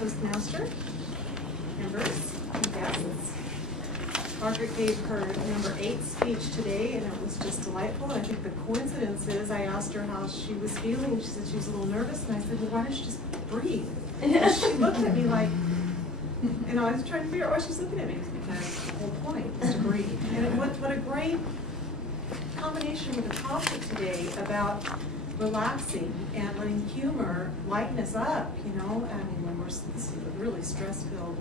Toastmaster members and guests. Margaret gave her number 8 speech today, and it was just delightful. I think the coincidence is I asked her how she was feeling. She said she was a little nervous, and I said, well, why don't you just breathe? And she looked at me like, and I was trying to figure out why she's looking at me, because the whole point is to breathe. And what a great combination with the topic today about relaxing and letting humor lighten us up, you know. I mean, when we're this is a really stress-filled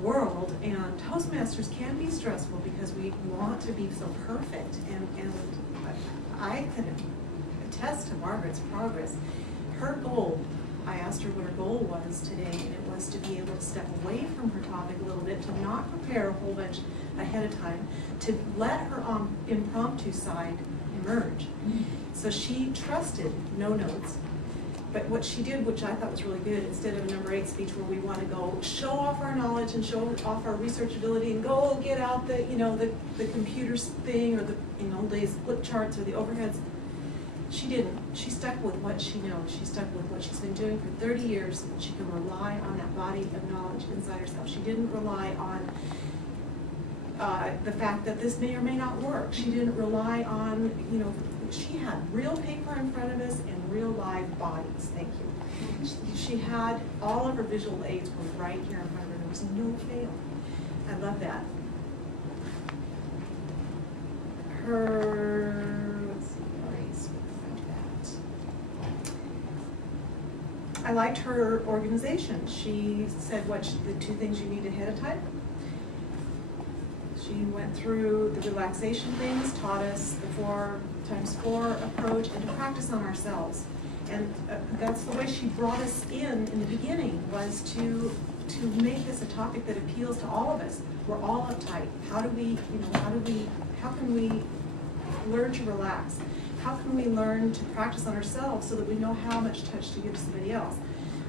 world, and Toastmasters can be stressful because we want to be so perfect, and I can attest to Margaret's progress. Her goal, I asked her what her goal was today, and it was to be able to step away from her topic a little bit, to not prepare a whole bunch ahead of time, to let her impromptu side emerge. So she trusted no notes. But what she did, which I thought was really good, instead of a number 8 speech where we want to go show off our knowledge and show off our research ability and go get out the, you know, the computer thing, or the, in old days, flip charts or the overheads, she didn't. She stuck with what she knows. She stuck with what she's been doing for 30 years, and she can rely on that body of knowledge inside herself. She didn't rely on the fact that this may or may not work. She didn't rely on, you know, she had real paper in front of us and real live bodies. Thank you. She had all of her visual aids were right here in front of her. There was no fail. I love that. Her, let's see, I already spoke about that. I liked her organization. She said the 2 things you need ahead of time. She went through the relaxation things, taught us the 4x4 approach, and to practice on ourselves. And that's the way she brought us in the beginning, was to make this a topic that appeals to all of us. We're all uptight. How can we learn to relax? How can we learn to practice on ourselves so that we know how much touch to give to somebody else?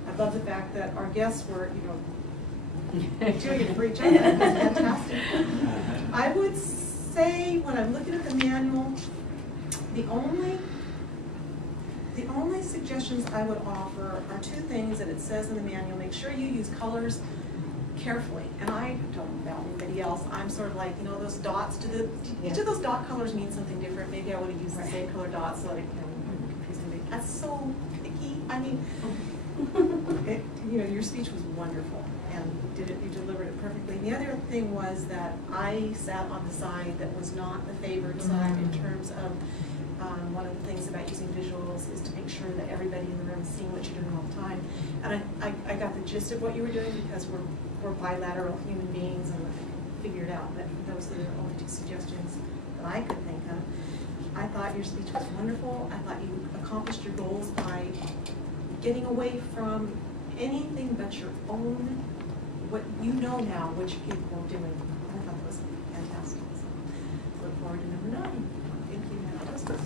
I love the fact that our guests were, you know, doing it for each other. It was fantastic. I would say, when I'm looking at the manual, the only suggestions I would offer are 2 things that it says in the manual. Make sure you use colors carefully. And I don't know about anybody else. I'm sort of like, you know, those dots. Each of those dot colors means something different. Maybe I would have used the same color dots so that it can confuse anybody. That's so picky. I mean, you know, your speech was wonderful, and you delivered it perfectly. And the other thing was that I sat on the side that was not the favored side in terms of one of the things about using visuals is to make sure that everybody in the room is seeing what you're doing all the time. And I got the gist of what you were doing, because we're bilateral human beings, and I figured out that those are the only 2 suggestions that I could think of. I thought your speech was wonderful. I thought you accomplished your goals by getting away from anything but your own, what you know now, what you're capable of doing. I thought that was fantastic. So look forward to number 9. Thank you, Madam Justice.